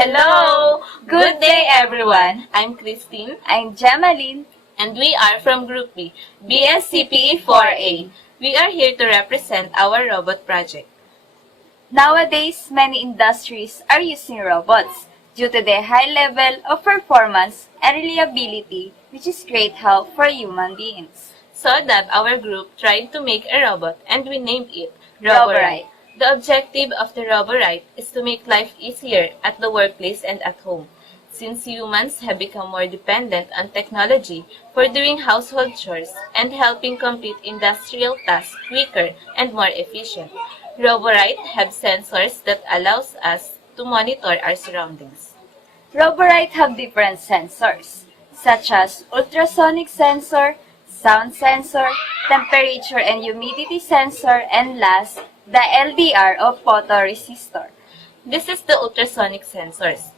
Hello! Good day, everyone! I'm Christine. I'm Jemaline. And we are from Group B, BSCpE 4A. We are here to represent our robot project. Nowadays, many industries are using robots due to their high level of performance and reliability, which is great help for human beings. So that our group tried to make a robot and we named it ROBORAYT. The objective of the ROBORAYT is to make life easier at the workplace and at home, since humans have become more dependent on technology for doing household chores and helping complete industrial tasks quicker and more efficient. ROBORAYT have sensors that allows us to monitor our surroundings. ROBORAYT have different sensors, such as ultrasonic sensor, sound sensor, temperature and humidity sensor, and last, the LDR of photoresistor. This is the ultrasonic sensors.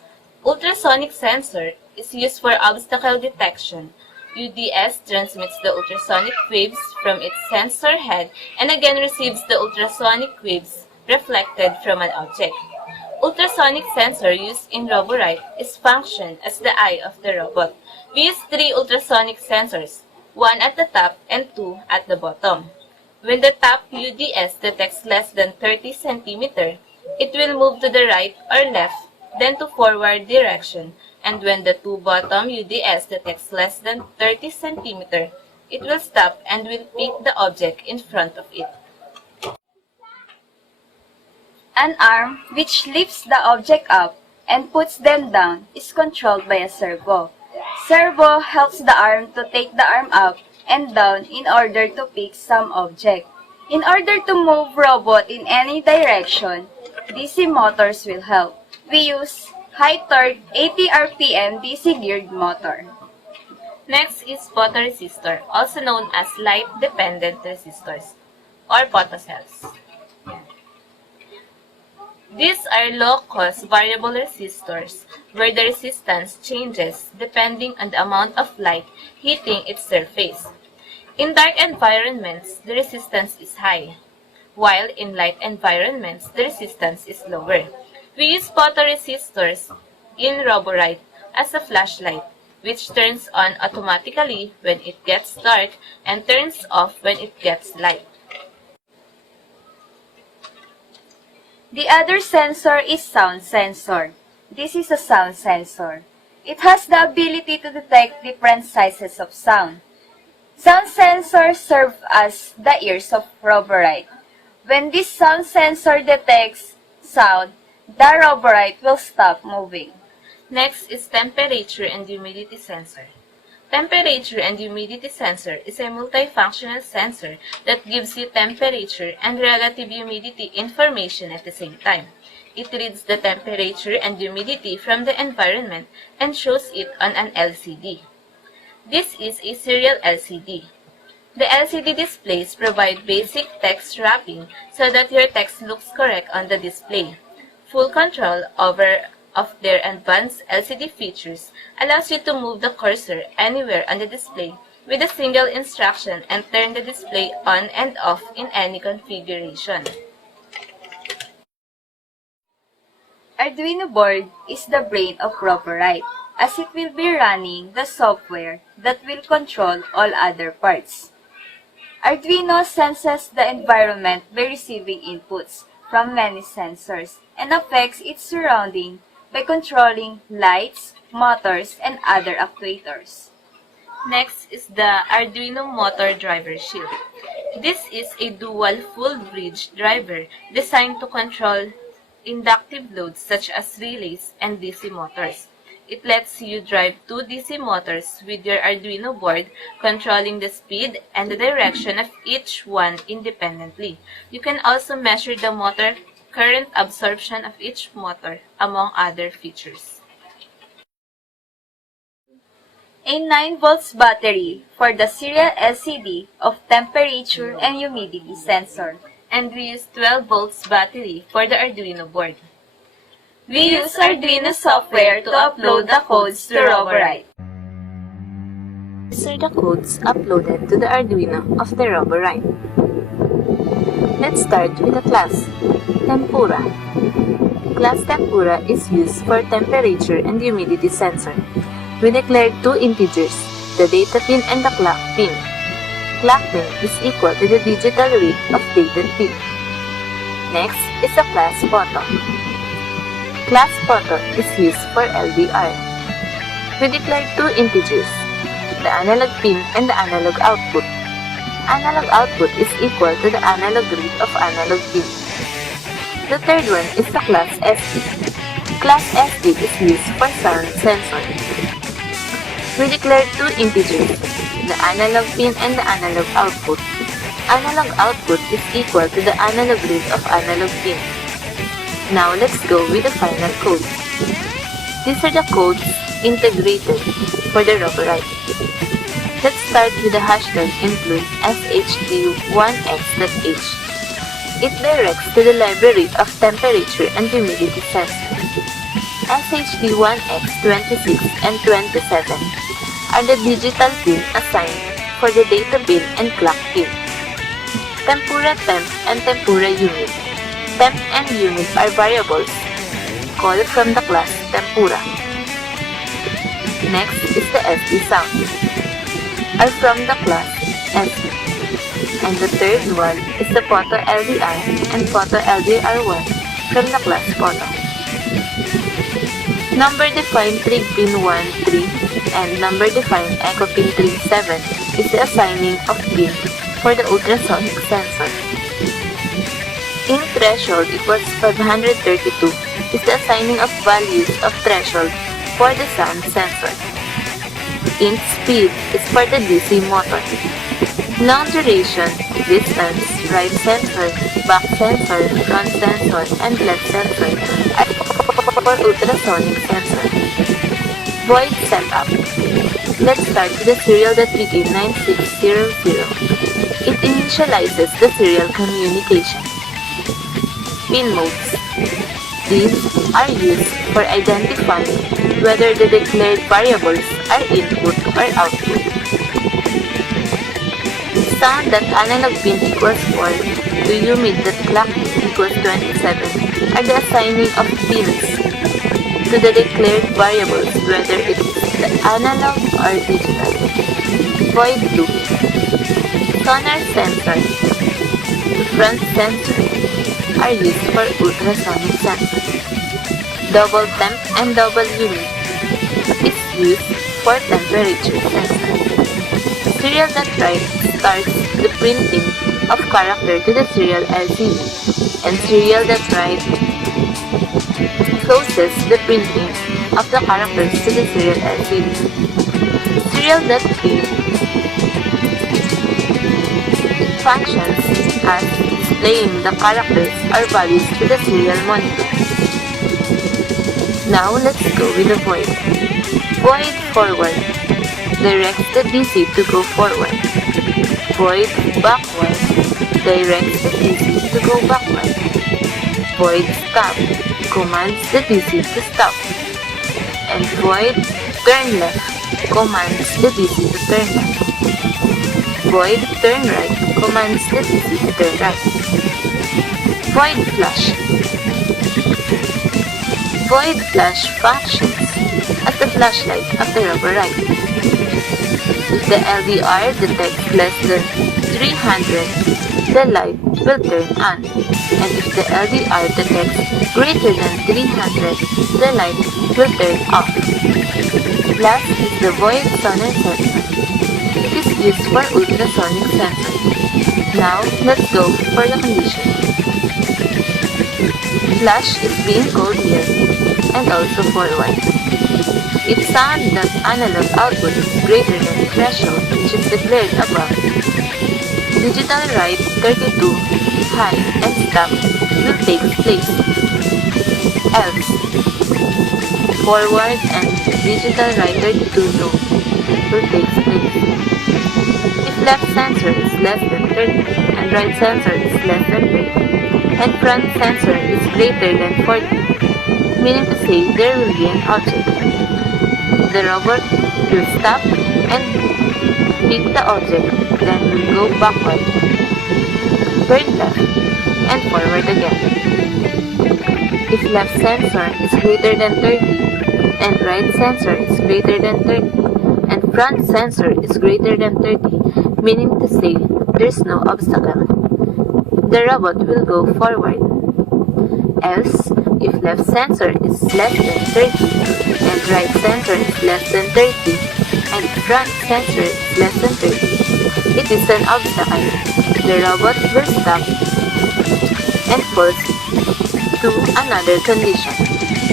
Ultrasonic sensor is used for obstacle detection. UDS transmits the ultrasonic waves from its sensor head and again receives the ultrasonic waves reflected from an object. Ultrasonic sensor used in ROBORAYT is function as the eye of the robot. We use 3 ultrasonic sensors, 1 at the top and 2 at the bottom. When the top UDS detects less than 30 cm, it will move to the right or left, then to forward direction, and when the 2 bottom UDS detects less than 30 cm, it will stop and will pick the object in front of it. An arm which lifts the object up and puts them down is controlled by a servo. Servo helps the arm to take the arm up and down in order to pick some object. In order to move robot in any direction, DC motors will help. We use high torque 80 RPM DC geared motor. Next is photoresistor, also known as light-dependent resistors, or photocells. These are low-cost variable resistors, where the resistance changes depending on the amount of light hitting its surface. In dark environments, the resistance is high, while in light environments, the resistance is lower. We use photoresistors in ROBORAYT as a flashlight, which turns on automatically when it gets dark and turns off when it gets light. The other sensor is sound sensor. This is a sound sensor. It has the ability to detect different sizes of sound. Sound sensors serve as the ears of ROBORAYT. When this sound sensor detects sound, the ROBORAYT will stop moving. Next is temperature and humidity sensor. Temperature and humidity sensor is a multifunctional sensor that gives you temperature and relative humidity information at the same time. It reads the temperature and humidity from the environment and shows it on an LCD. This is a serial LCD. The LCD displays provide basic text wrapping so that your text looks correct on the display. Full control of their advanced LCD features allows you to move the cursor anywhere on the display with a single instruction and turn the display on and off in any configuration. Arduino board is the brain of ROBORAYT, as it will be running the software that will control all other parts. Arduino senses the environment by receiving inputs from many sensors and affects its surrounding by controlling lights, motors, and other actuators. Next is the Arduino motor driver shield. This is a dual full-bridge driver designed to control inductive loads such as relays and DC motors. It lets you drive 2 DC motors with your Arduino board, controlling the speed and the direction of each one independently. You can also measure the motor current absorption of each motor, among other features. A 9 volts battery for the serial LCD of temperature and humidity sensor. And we use 12 volts battery for the Arduino board. We use Arduino software to upload the codes to ROBORAYT. These are the codes uploaded to the Arduino of the ROBORAYT. Let's start with the class, Tempura. class tempura is used for temperature and humidity sensor. We declared two integers, the data pin and the clock pin. Clock pin is equal to the digital read of dated pin. Next is the class photo. Class photo is used for LDR. We declared two integers, the analog pin and the analog output. Analog output is equal to the analog read of analog pin. The third one is the class SD. Class SD is used for sound sensor. We declared two integers, the analog pin and the analog output. Analog output is equal to the analog read of analog pin. Now let's go with the final code. These are the codes integrated for the ROBORAYT. Let's start with the hashtag include sht1x.h. It directs to the library of temperature and humidity sensor. sht1x26 and 27 are the digital pin assigned for the data pin and clock pin. Tempura temp and tempura unit. Temp and unit are variables called from the class tempura. Next is the SD sound, are from the class SD. And the third one is the photo LDR and photo LDR1 from the class photo. Number defined trig pin 1, 3 and number defined echo pin 3, 7 is the assigning of pin for the ultrasonic sensor. Ink threshold equals 532 is the assigning of values of threshold for the sound sensor. Ink speed is for the DC motor. Long duration, distance, right sensor, back sensor, front sensor, and left sensor are for ultrasonic sensor. Void setup. Let's start with the serial that begin 9600. It initializes the serial communication. Pin modes. These are used for identifying whether the declared variables are input or output. Sound that analog pin equals 4 to humid that clock pin equals 27 are the assigning of pins to the declared variables whether it is the analog or digital. Void loop. Sonar sensor. The front sensor are used for ultrasonic sensor. Double temp and double humid is used for temperature sensor. Serial that write starts the printing of character to the serial LCD, and serial that write closes the printing of the characters to the serial LCD. Serial that print functions as displaying the characters or values to the serial monitor. Now let's go with the void. Void forward directs the DC to go forward. Void backward directs the DC to go backward. Void stop commands the DC to stop. And void turn left commands the DC to turn left. Void turn right commands the DC to turn right. Void flash. Void flash functions as the flashlight of the ROBORAYT. If the LDR detects less than 300, the light will turn on. And if the LDR detects greater than 300, the light will turn off. Last is the void sonar sensor. It is used for ultrasonic sensor. Now, let's go for the condition. Flash is being called here and also forward. It sounds that analog output is greater than the threshold which is declared above. Digital write 32 high and stop will take place. Else, forward and digital write 32 low will take place. If left sensor is less than 30 and right sensor is less than 30 and front sensor is greater than 40, meaning to say there will be an object. The robot will stop and pick the object, then will go backward, turn left, and forward again. If left sensor is greater than 30, and right sensor is greater than 30, and front sensor is greater than 30, meaning to say there's no obstacle, the robot will go forward. Else, if left sensor is less than 30, and right sensor is less than 30, and front sensor is less than 30, it is an obstacle. The robot will stop and falls to another condition.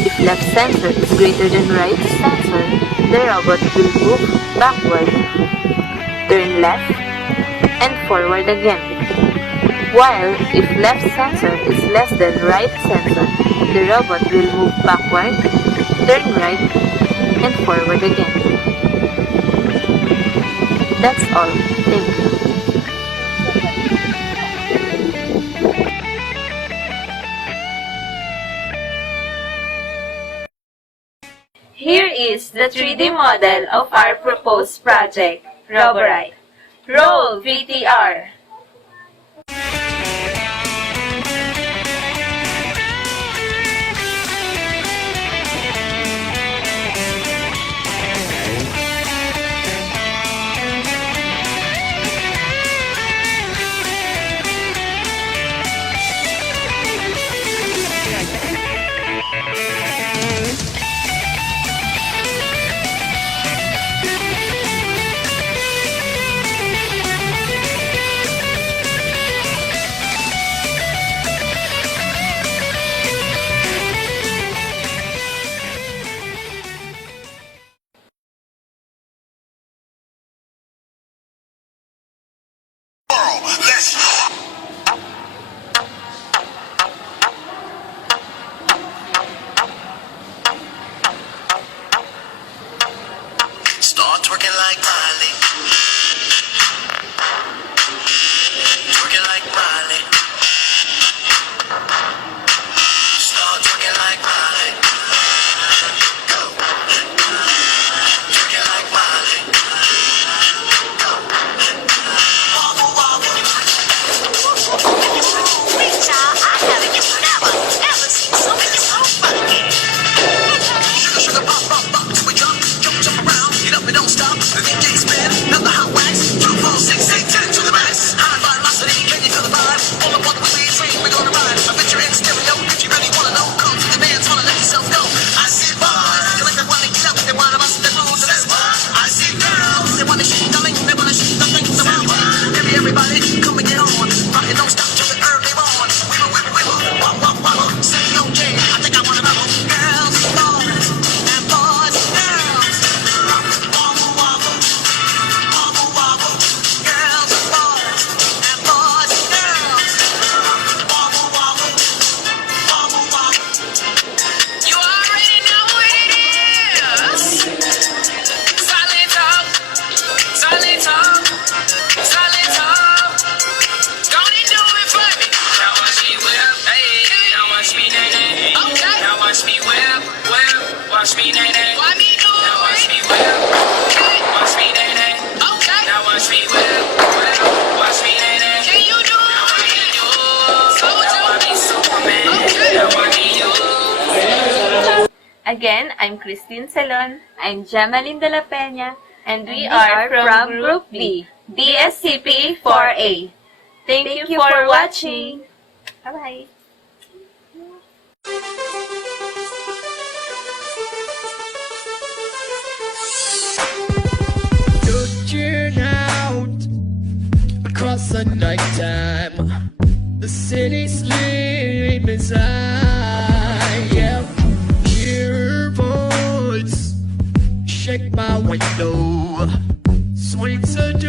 If left sensor is greater than right sensor, the robot will move backward, turn left, and forward again. While if left sensor is less than right sensor, the robot will move backward, turn right, and forward again. That's all. Thank you. Here is the 3D model of our proposed project, ROBORAYT. Roll VTR! Start twerking like Miley. Twerking like Miley. Start twerking like Miley. Go. Twerking like Miley. Go. Wobble, wobble. Sweet child, I haven't you ever seen something so funky. Sugar, sugar, pop, pop, pop, till we jump, jump, jump around, get up and don't stop. The DJ spin, not the hot wax. 2, 4, 6, 8, 10 to the max. High velocity, can you feel the vibe? All aboard the wheel, train, we're gonna ride. I bet you're in stereo if you really wanna know. Come to the dance, wanna let yourself go. I see boys, they like they wanna get up, they wanna bust their moves, so that's why. I see girls, they wanna shake the link, they wanna shake the thing, so everybody, come and get on. Party don't stop till the early morn. Wiggle, wiggle, wiggle, wobble, wobble, wobble. Say okay, I think I wanna bubble. Girls, boys, and boys, girls. Wobble, wobble, wobble, wobble. Girls, boys, and boys, girls. Wobble, wobble, wobble, wobble. You already know what it is. Silent talk, silent talk, silent talk. Don't it do it for me? Now watch me whip, hey. Now watch me nay nay. Okay. Now watch me whip, whip. Watch me nay nay. Why me do it? Now watch me whip. Okay. Watch me nay nay. Okay. Now watch me whip, whip. Watch me nay nay. Can you do it? Now watch me do. Now watch me Superman. Okay. Now watch me do. Again, I'm Christine Salon, I'm Gemaline de la Peña, and we are from Group B, BSCpE 4A. Thank you for watching. Bye-bye. Looking out across the nighttime, the city sleeps inside. Yeah, hear her voice shake my window, swings a door.